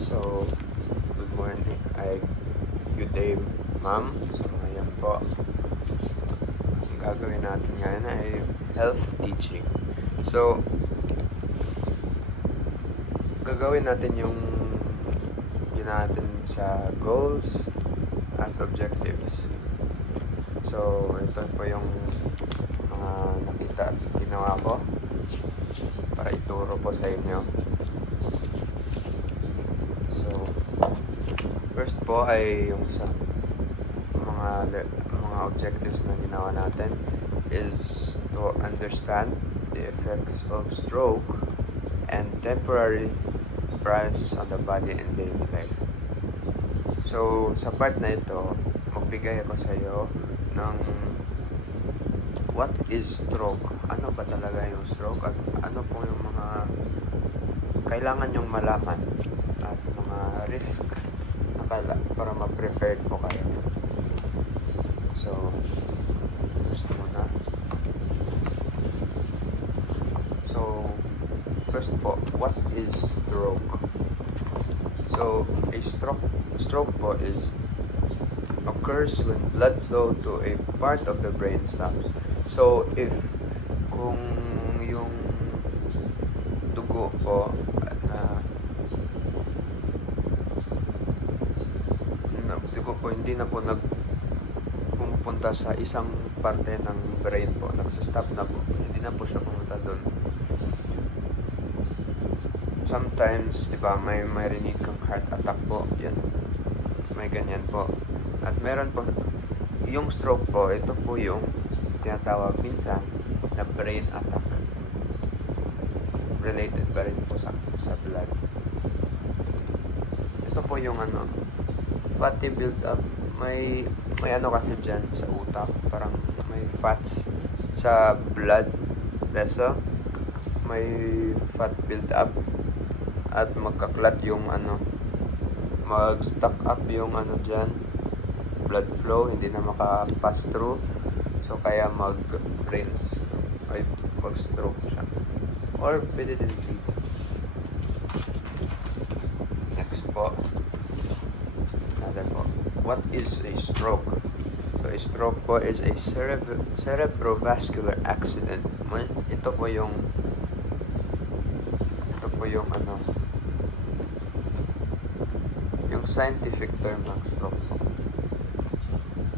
So, good morning. Good day, ma'am. So, ngayon po, ang gagawin natin ngayon ay health teaching. So, gagawin natin yung yun natin sa goals at objectives. So, ito po yung mga nakita at ginawa ko para ituro po sa inyo. So, first po ay yung sa mga objectives na ginawa natin is to understand the effects of stroke and temporary paralysis on the body in daily life. So, sa part na ito, magbigay ako sa iyo ng what is stroke? Ano ba talaga yung stroke? At ano po yung mga kailangan yung malaman at mga risk para ma-prepared po kayo. So, first muna. So, first po, what is stroke? So, a stroke po occurs when blood flow to a part of the brain stops. So, kung yung dugo po hindi na po nagpupunta sa isang parte ng brain po, nagsistop na po, hindi na po siya pumunta doon. Sometimes, di ba, may rinig kang heart attack po, yan, may ganyan po. At meron po, yung stroke po, ito po yung tinatawag minsan na brain attack. Related pa rin po sa blood. Ito po yung fatty build up. May ano kasi dyan sa utak, parang may fats sa blood vessel, may fat build up at magkaklat yung mag-stuck up yung dyan, blood flow, hindi na makapass through, so kaya mag-stroke siya, or pwede din bleed. Next po, another po, what is a stroke? So, a stroke po is a cerebrovascular accident. Ito po yung yung scientific term ng stroke po.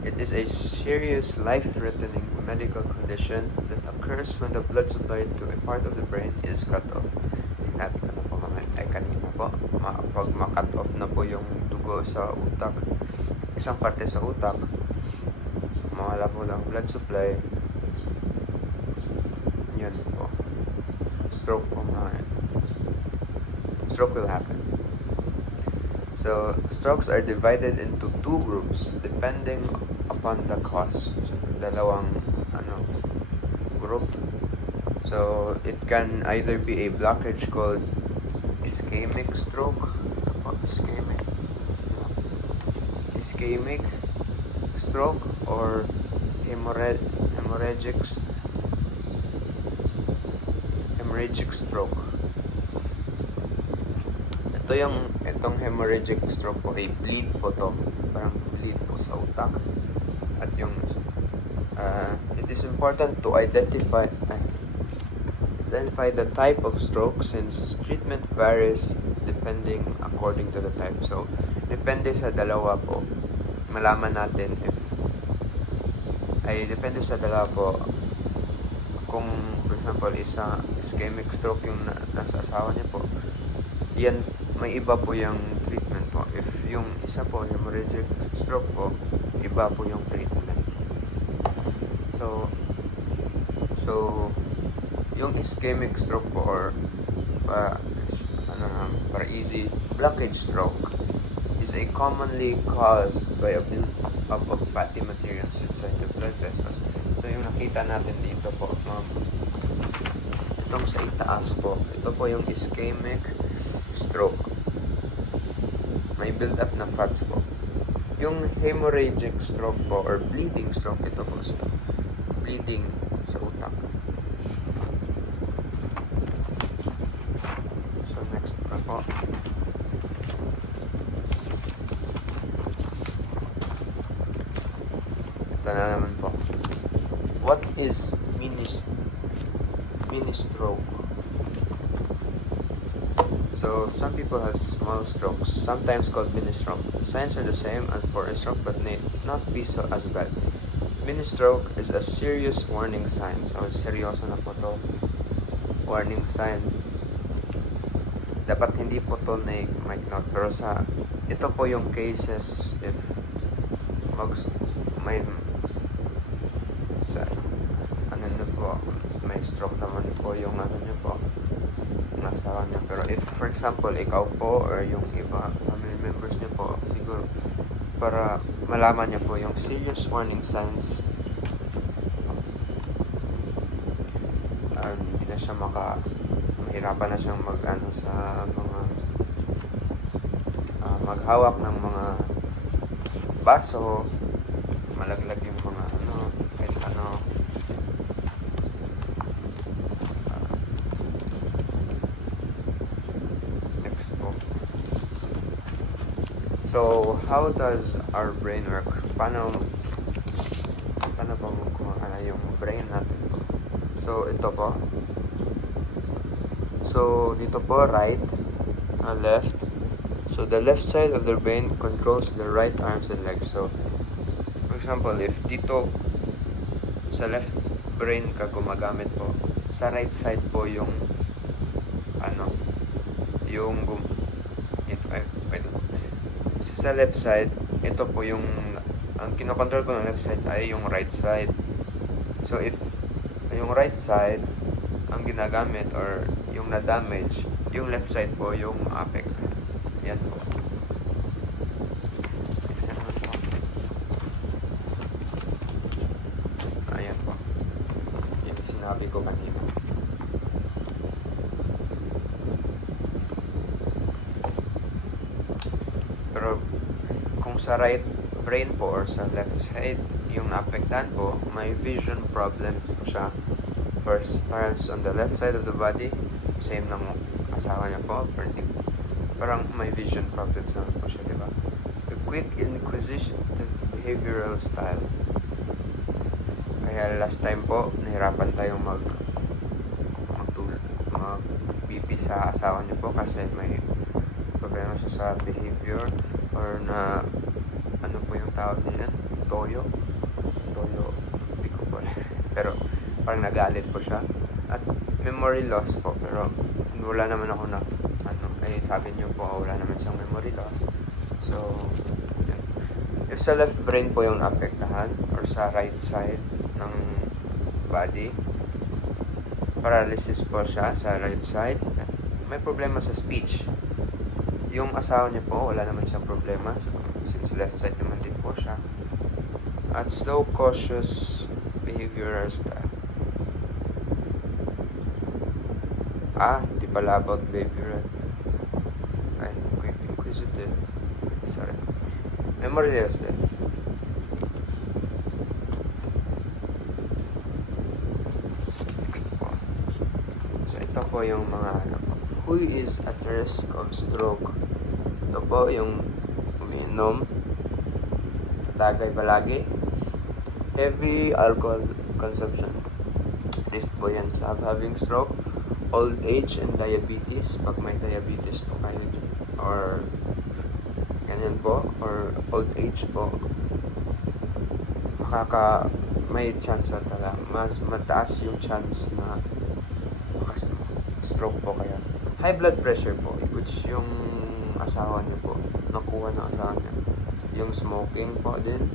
It is a serious life-threatening medical condition that occurs when the blood supply to a part of the brain is cut off. Sinabi ko na po kanina po, pag ma-cut off na po yung dugo sa utak, isang parte sa utak, mawala po ng blood supply, yun po, stroke po stroke will happen. So, strokes are divided into two groups depending upon the cause. So, dalawang group. So, it can either be a blockage called ischemic stroke, ischemic stroke, or hemorrhagic stroke. Itong hemorrhagic stroke po ay bleed po to, parang bleed po sa utak. At yung it is important to identify the type of stroke since treatment varies according to the type. So, depende sa dalawa po, malaman natin depende sa dalawa po kung, for example, isa ischemic stroke yung nasa asawa niya po, yan, may iba po yung treatment po. If yung isa po, hemorrhagic stroke po, iba po yung treatment. So yung ischemic stroke po, or para easy, blockage stroke is a commonly caused by a build-up of fatty materials inside the blood vessels. So yung nakita natin dito po, itong sa itaas po, ito po yung ischemic stroke, may build up na fats po. Yung hemorrhagic stroke po, or bleeding stroke, ito po sa bleeding sa utak. So next pa po, Ito na naman po. What is mini stroke? So, some people have small strokes, sometimes called mini stroke. The signs are the same as for a stroke but may not be so as bad. Mini stroke is a serious warning sign. So, seryoso na po to. Warning sign. Dapat hindi po to na-note. Pero ito po yung cases if may stroke naman po yung yung asawa niya. Pero if for example ikaw po or yung iba family members niyo po, siguro para malaman niyo po yung serious warning signs, hindi na siya mahirapan na siyang sa mga maghawak ng mga baso, malaglag yung mga kahit next po. So, how does our brain work? Paano ba yung brain natin po? So, ito po. So, dito po, right, left. So, the left side of the brain controls the right arms and legs. So, for example, if dito sa left brain ka gumagamit po, sa right side po yung sa left side, ito po yung ang kinokontrol po ng left side ay yung right side. So, if yung right side ang ginagamit or yung na-damage, yung left side po yung affect. Yan po. Ayan po. Yung sinabi ko kanina. Pero kung sa right brain po or sa left side yung naapektahan po, may vision problems po siya. First, parents on the left side of the body, same ng asawa niya po, parang may vision problems naman po siya, diba? A quick inquisitive behavioral style. Kaya last time po, nahirapan tayong mag-BP sa asawa niyo po kasi may problema siya sa behavior or na po yung tawag niya, toyo, hindi ko po pero parang nagalit po siya at memory loss po, pero wala naman ako na sabi niyo po wala naman siyang memory loss. So yun. If sa left brain po yung naapektahan or sa right side ng body, paralysis po siya sa right side at may problema sa speech. Yung asawa niya po wala naman siyang problema since left side naman din po siya. At slow, cautious behavioral style. Hindi pala about behavioral. Quick, inquisitive. Sorry. Memory loss din. Next po. So, ito po yung mga who is at risk of stroke. Ito po yung umiinom, tatagay palagi, heavy alcohol consumption. Risk po yan sa having stroke, old age and diabetes, pag may diabetes po kayo or ganyan po, or old age po, may chance talaga, mas mataas yung chance na stroke po kaya. High blood pressure po, which yung asawa niyo po, nakuha ng asawa niya. Yung smoking po din,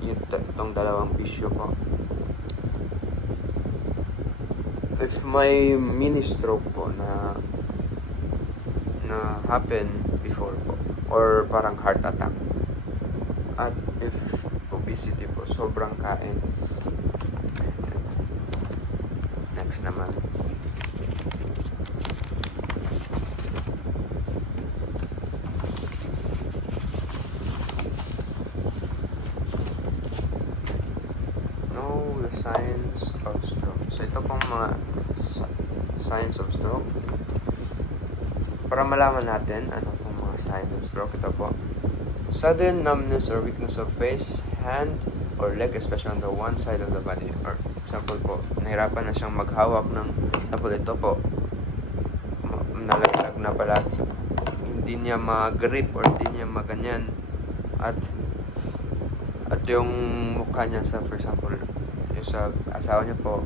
yung itong dalawang bisyo po. If may mini stroke po na happen before po, or parang heart attack, at if obesity po, sobrang kain. Next naman. Know the signs of stroke. So ito pong mga signs of stroke. Para malaman natin ano pong mga signs of stroke, ito po. Sudden numbness or weakness of face, hand, or leg, especially on the one side of the body. Or example po, nahirapan na siyang maghawak ng, example ito po, nalaglag na pala, hindi niya mag-grip or hindi niya maganyan. At yung mukha niya sa, for example, yung sa asawa niya po,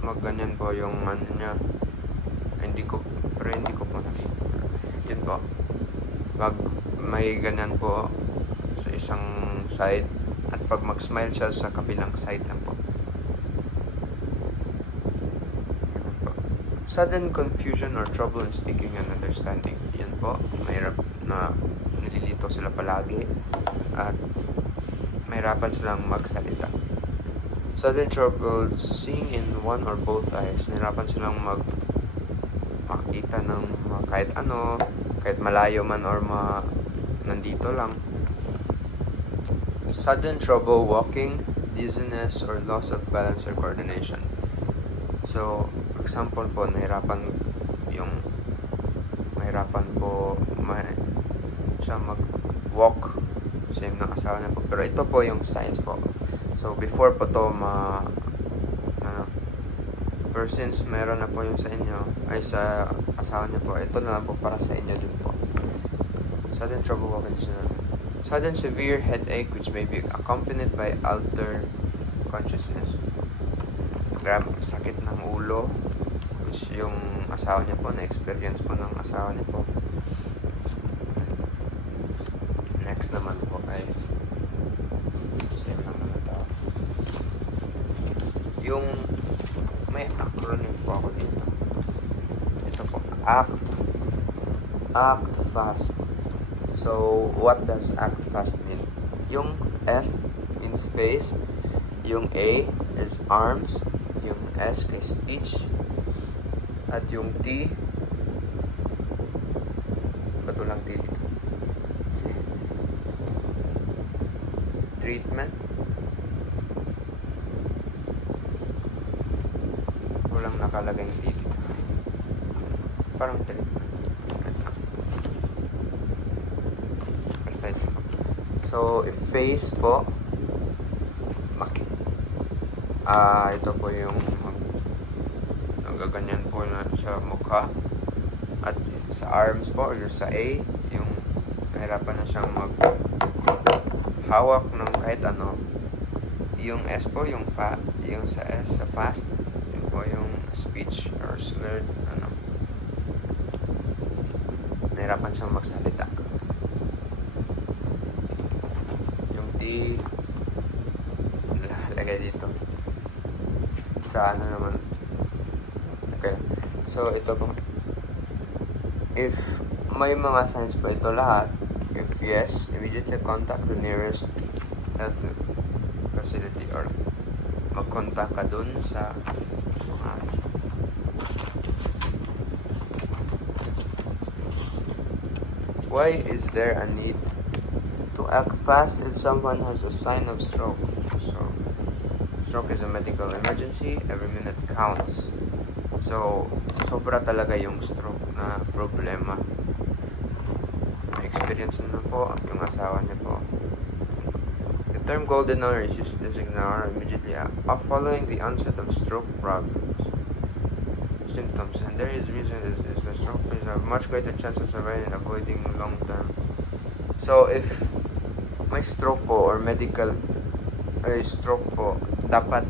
magganyan po yung ano niya. Hindi ko po nakita. Yun po. Pag may ganyan po sa isang side, at pag mag-smile siya sa kabilang side lang po. Ganun po. Sudden confusion or trouble in speaking and understanding. Yan po. Mahirap na nililito sila palagi. At mahirapan silang magsalita. Sudden trouble seeing in one or both eyes. Nahirapan silang makita ng kahit ano, kahit malayo man or nandito lang. Sudden trouble walking, dizziness, or loss of balance or coordination. So, for example po, nahirapan po siya mag-walk. Same ng asawa niya po. Pero ito po yung signs po. So, before po to pero since meron na po yung sa inyo, ay sa asawa niya po, ito na lang po para sa inyo dun po. Sudden trouble walking, sudden severe headache which may be accompanied by altered consciousness. Sakit ng ulo, which yung asawa niya po, na-experience po ng asawa niya po. Next naman po ay same lang naman ito. Yung may acronym po ako dito. Ito po, act fast. So, what does act fast mean? Yung F means face, yung A is arms, yung S kay speech, at yung T, ba't walang T dito? Treatment. Walang nakalagay T dito. Parang treatment. Basta ito. So, if face po, ito po yung nagaganyan po na sa mukha. At sa arms po, or sa A, yung nahirapan na siyang maghawak ng kahit ano. Yung S po, yung sa S, sa fast, yun po yung speech or slurred, nahirapan siyang magsalita. Yung T, lagay dito. Sa ano naman. Okay. So, ito po. If may mga signs po ito lahat, if yes, immediately contact the nearest health facility or mag-contact ka dun sa why is there a need to act fast if someone has a sign of stroke? So, stroke is a medical emergency. Every minute counts. So, sobra talaga yung stroke na problema. Experience na po yung asawa niya po. The term golden hour is used to designate an hour immediately following the onset of stroke problems. Symptoms, and there is reason is the stroke is a much greater chance of surviving and avoiding long term. So if may stroke po or medical stroke po, dapat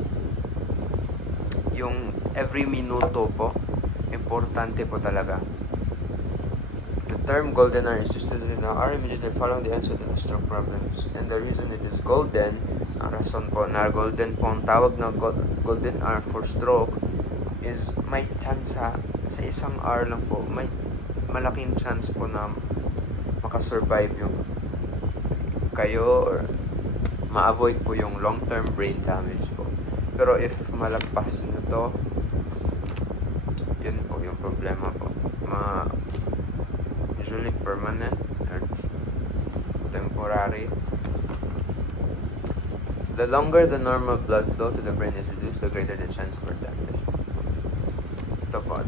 yung every minuto po importante po talaga. The term golden hour is used to designate an hour immediately following the onset of the stroke problems, and the reason it is golden, ang rason po na golden po ang tawag na golden hour for stroke is may chance sa isang hour lang po, may malaking chance po na makasurvive yung kayo or ma-avoid po yung long-term brain damage po. Pero if malagpas nyo to, yun po yung problema po. Usually permanent or temporary. The longer the normal blood flow to the brain is reduced, the greater the chance for damage.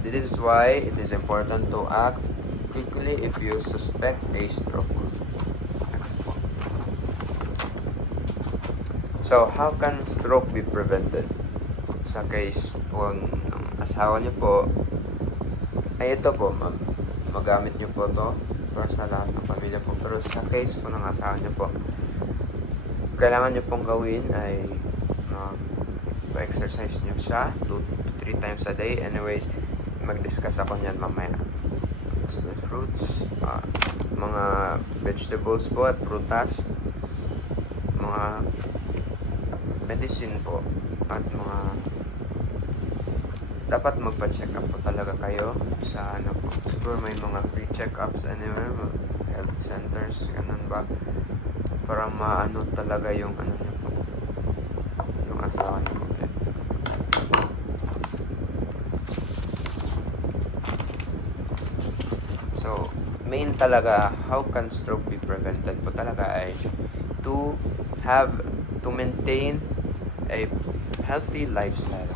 This is why it is important to act quickly if you suspect a stroke. So, how can stroke be prevented? Sa case po ng asawa niyo po, ay ito po, magamit niyo po to para sa lahat ng pamilya po. Pero sa case po ng asawa niyo po, kailangan niyo pong gawin ay exercise niyo siya 2 to 3 times a day. Anyways, mag-discuss ako niyan mamaya. So, with fruits, mga vegetables po at prutas, mga medicine po, at mga dapat magpa-check up po talaga kayo sa ano po. Siguro may mga free check-ups anywhere, health centers, ganun ba? Para maano talaga yung ano niyo po, yung asawa niyo po. So, main talaga, how can stroke be prevented po talaga ay to maintain a healthy lifestyle.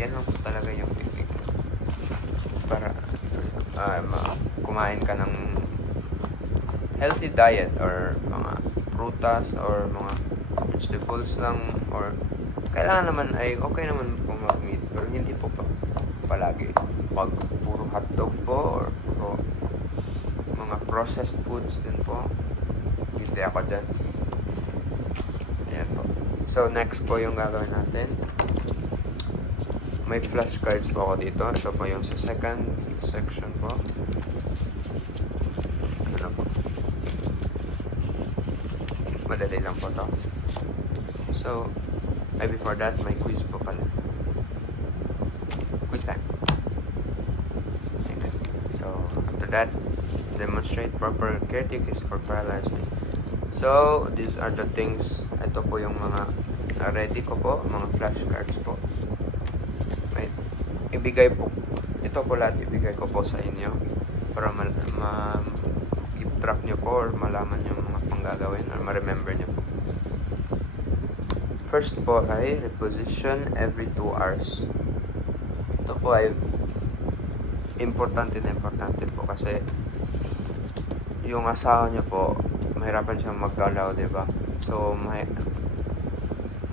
Yan lang po talaga yung technique. Para kumain ka ng healthy diet or mga prutas or mga vegetables lang, or kailangan naman ay okay naman po mag-meat, pero hindi po palagi puro hotdog po or puro mga processed foods din po. Hindi ako dyan. Ayan po. So, next po yung gagawin natin. May flashcards po ako dito. Ito po yung sa second section po. Ano po? Madali lang po to. So, before that, may quiz po pala. Quiz time. Next. So, after that, demonstrate proper caretakers for paralyzed me. So, these are the things. Ito po yung mga ready ko po, mga flashcards po. Right? Ibigay po. Ito po lahat ibigay ko po sa inyo para keep track nyo po or malaman nyo mga panggagawin or ma-remember nyo po. First po ay reposition every 2 hours. Ito po ay importante po kasi yung asawa niya po, mahirapan siyang maggalaw, diba? So,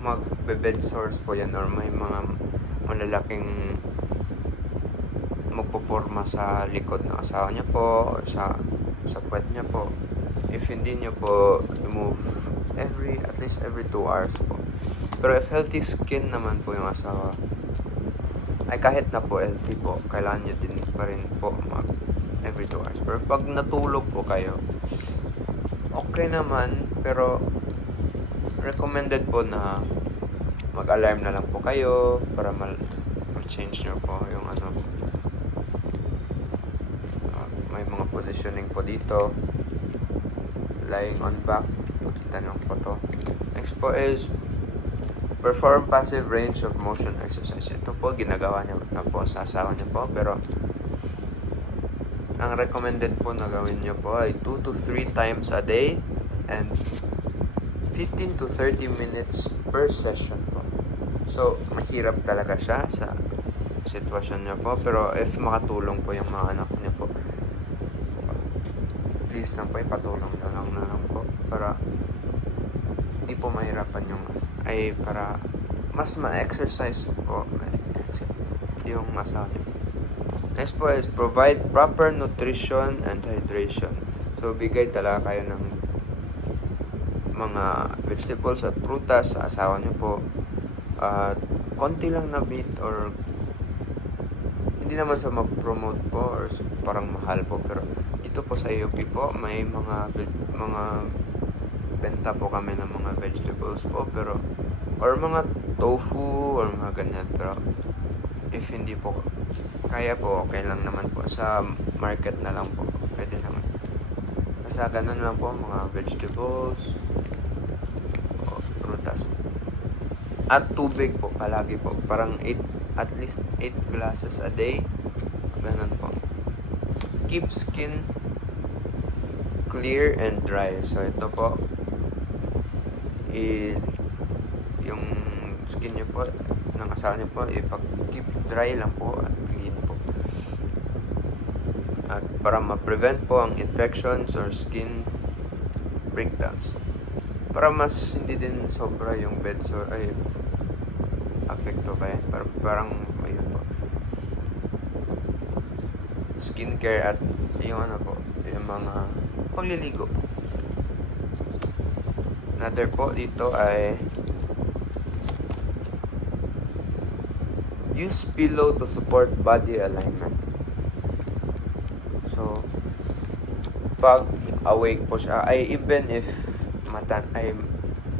magbe-bed sores po yan or may mga malalaking magpuporma sa likod ng asawa niya po or sa puwet niya po. If hindi niyo po remove at least every 2 hours po. Pero if healthy skin naman po yung asawa, ay kahit na po healthy po, kailangan niyo din pa rin po every 2 hours. Pero pag natulog po kayo, okay naman, pero recommended po na mag-alarm na lang po kayo para ma-change nyo po yung ano. May mga positioning po dito. Lying on back. Makita nyo po to. Next po is perform passive range of motion exercise. Ito po, ginagawa niya na po sa asawa niya po, pero ang recommended po na gawin nyo po ay 2 to 3 times a day and 15 to 30 minutes per session po. So, mahirap talaga siya sa sitwasyon nyo po, pero if makatulong po yung mga anak nyo po, please lang po, ipatulong na lang po para hindi po mahirapan para mas ma-exercise po yung asawa nyo. Next po is provide proper nutrition and hydration. So, bigay talaga kayo ng mga vegetables at prutas sa asawa nyo po. Konti lang na meat or hindi naman sa mag-promote po or parang mahal po, pero dito po sa UP po may mga benta po kami ng mga vegetables po, pero or mga tofu or mga ganyan, pero if hindi po kaya po, okay lang naman po. Sa market na lang po. Pwede naman. Basta ganun lang po, mga vegetables o prutas. At tubig po, palagi po. Parang at least 8 glasses a day. Ganun po. Keep skin clear and dry. So, ito po. Yung skin nyo po, ng asawa nyo po, keep dry lang po at clean po. At para ma-prevent po ang infections or skin breakdowns. para mas hindi din sobra yung bed sore ay apekto kaya parang ayun po, skincare at yung ano po, yung mga pagliligo. Another po dito ay use pillow to support body alignment. So pag awake po siya, ay even if ay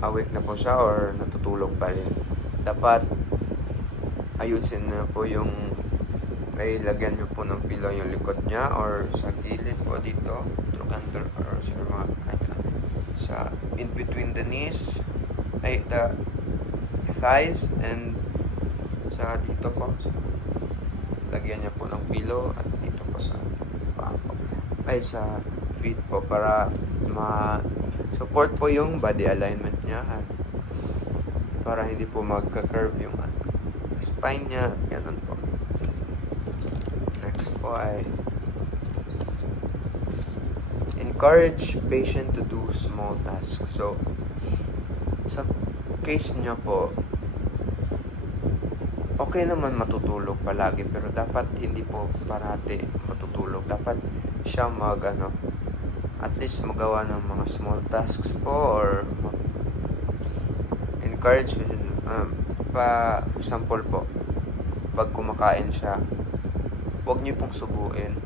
awake na po siya or natutulog pa rin, dapat ayusin na po yung ay lagyan nyo po ng pillow yung likod niya or sa gilid po dito, trochanter or sa in between the knees, ay the thighs and sa dito po, so, lagyan niya po ng pillow at dito po sa paa po, ay sa feet po para ma-support po yung body alignment niya at para hindi po magka-curve yung spine niya, ganun po. Next po ay encourage patient to do small tasks. So sa case niya po, okay naman matutulog palagi pero dapat hindi po parati matutulog. Dapat siya at least magawa ng mga small tasks po or encourage pa example po, pag kumakain siya, huwag niyo pong subuin.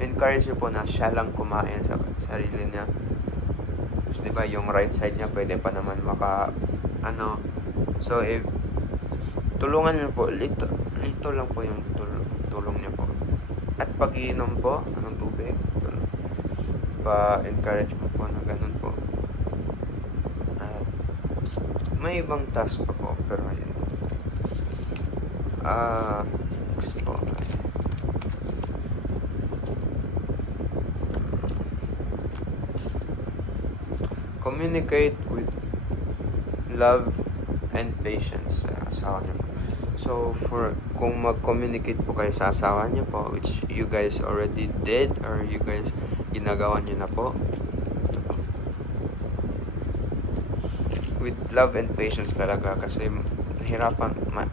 Encourage niyo po na siya lang kumain sa sarili niya. So, di ba, yung right side niya pwede pa naman so if tulungan niyo po, lito lang po yung tulong niya po. At pag-iinom po ng tubig, pa-encourage mo po na ganun po. At may ibang task pa po, pero ayun. Next po. Communicate with love and patience sa asawa niyo po. So, kung mag-communicate po kayo sa asawa niyo po, which you guys already did or you guys ginagawa niyo na po, with love and patience talaga, kasi nahirapan mga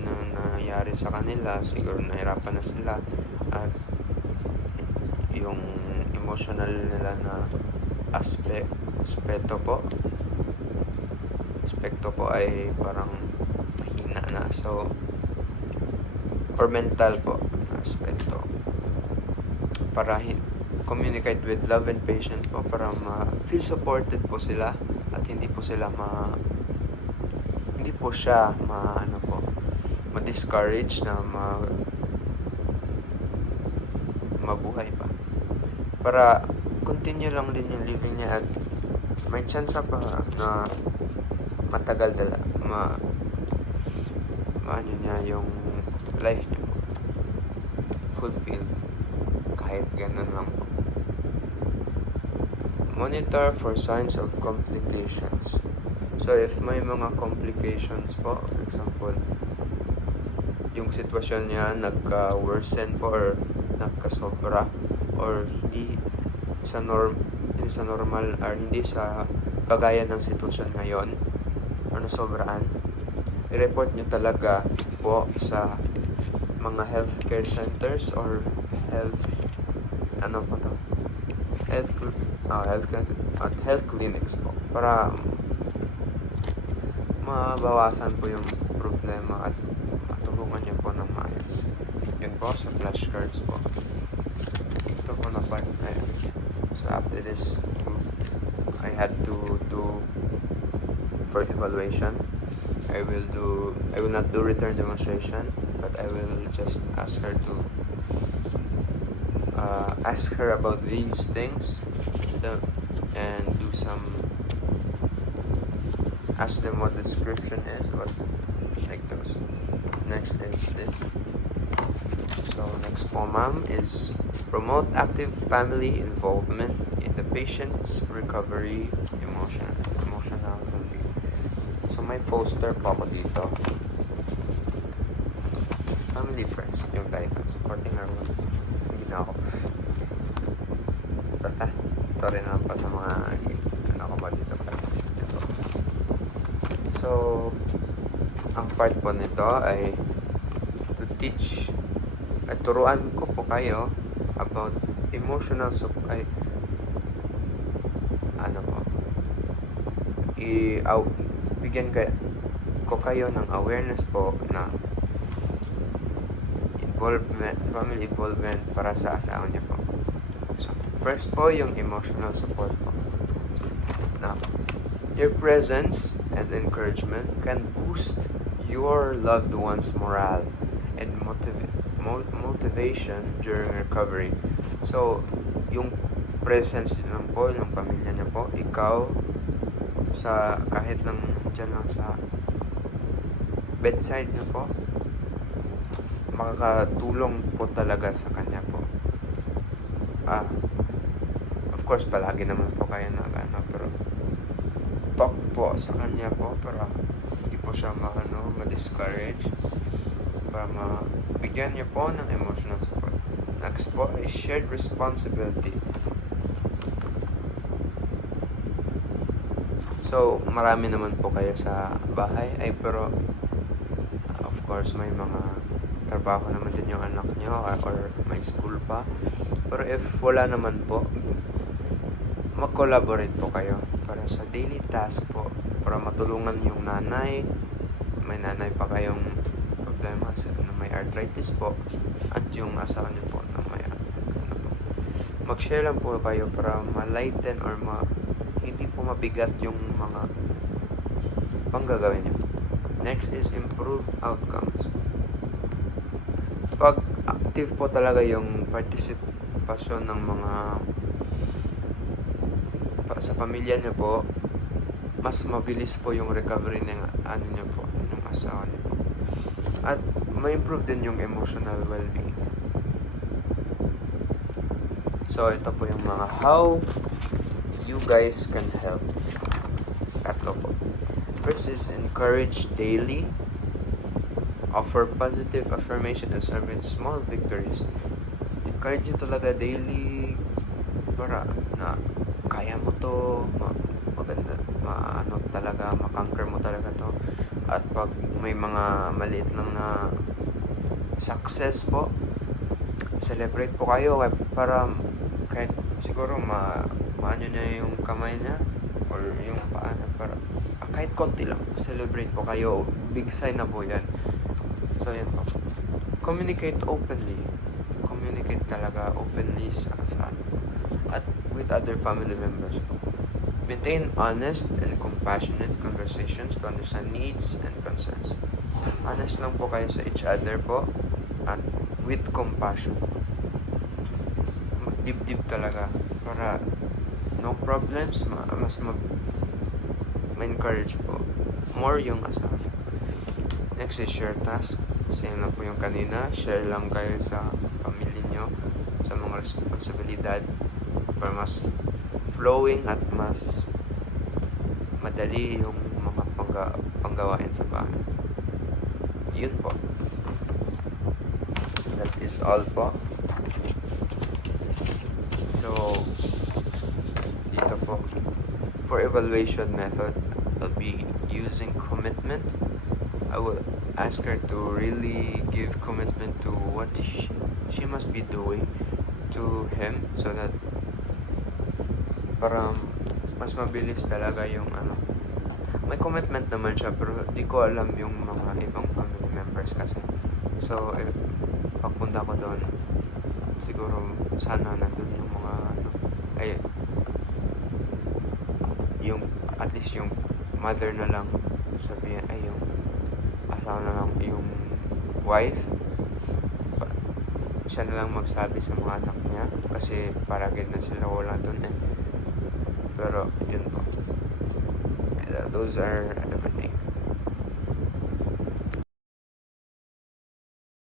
na nangyari sa kanila, siguro nahirapan na sila at yung emotional nila na aspekto po ay parang mahina na, so or mental po na aspekto, para communicate with love and patience po para ma-feel supported po sila at hindi po siya ma-discourage na mabuhay pa, para continue lang din yung living niya at may chance pa na matagal niya yung life niya po fulfilled kahit ganun lang po. Monitor for signs of complications. So if may mga complications po, for example, yung sitwasyon niya nagka-worsen po or nagka-sobra or hindi sa normal or hindi sa kagaya ng sitwasyon ngayon or nasobraan, i-report nyo talaga po sa mga healthcare centers or health clinics po para mabawasan po yung problema at matulungan niyo po ng maayos. Yun po sa flashcards po. Ito po na part na yun. So after this, I had to do for evaluation. I will not do return demonstration, but I will just ask her about these things and ask them what the description is, what like those. Next is this. So next po, ma'am, is promote active family involvement in the patient's recovery, emotional well-being. So may poster po ako dito. Family first, yung title. Supporting our work. Hindi na ako. Basta, sorry na lang pa sa mga So, ang part po nito ay to teach at turuan ko po kayo about emotional support. Bigyan ko kayo ng awareness po na family involvement para sa asawa niyo po. So, first po yung emotional support po. Now, your presence and encouragement can boost your loved one's morale and motivation during recovery. So, yung presence lang po, yung pamilya niyo po, ikaw, sa kahit lang dyan lang sa bedside niyo po, makakatulong po talaga sa kanya po. Of course, palagi naman po kayo pero talk po sa kanya po para hindi po siya ma-discourage, para mabigyan niyo po ng emotional support. Next po ay shared responsibility. So, marami naman po kayo sa bahay, pero of course may mga trabaho naman din yung anak nyo or may school pa. Pero if wala naman po, mag-collaborate po kayo para sa daily task po, para matulungan yung nanay. May nanay pa kayong problema na may arthritis po, at yung asawa niyo po na may mag-share lang po kayo para ma-lighten or hindi po mabigat yung mga panggagawin niyo. Next is improve outcomes. Pag active po talaga yung participation ng mga sa pamilya niyo po, mas mabilis po yung recovery ng niyo po, ng asawa niyo po. At ma-improve din yung emotional well-being. So, ito po yung mga how you guys can help. Tatlo po. First is encourage daily. Offer positive affirmation and celebrate small victories. Encourage nyo talaga daily para na kaya mo to, maganda, talaga, makonquer mo talaga to. At pag may mga maliit lang na success po, celebrate po kayo para kahit siguro maano niya yung kamay niya or yung paa niya, para kahit konti lang, celebrate po kayo. Big sign na po yan. So yan po, communicate openly. Communicate talaga openly sa at with other family members po. Maintain honest and compassionate conversations to understand needs and concerns. Honest lang po kayo sa each other po, at with compassion. Magdibdib talaga para no problems, mas ma-encourage po more yung asawa. Next is share task. Same lang po yung kanina. Share lang kayo sa pamilya nyo sa mga responsibilidad para mas flowing at mas madali yung mga panggawain sa bahay. Yun po. That is all po. So, dito po, for evaluation method, I'll be using commitment. I will ask her to really give commitment to what she must be doing to him, so that para mas mabilis talaga yung may commitment naman siya, pero di ko alam yung mga ibang family members kasi. So, pagpunta ko doon, siguro sana nandun yung mga yung at least yung mother na lang sabihin, yung asawa na lang, yung wife, siya na lang magsabi sa mga anak niya kasi paragin na sila wala doon pero yun po. Those are everything.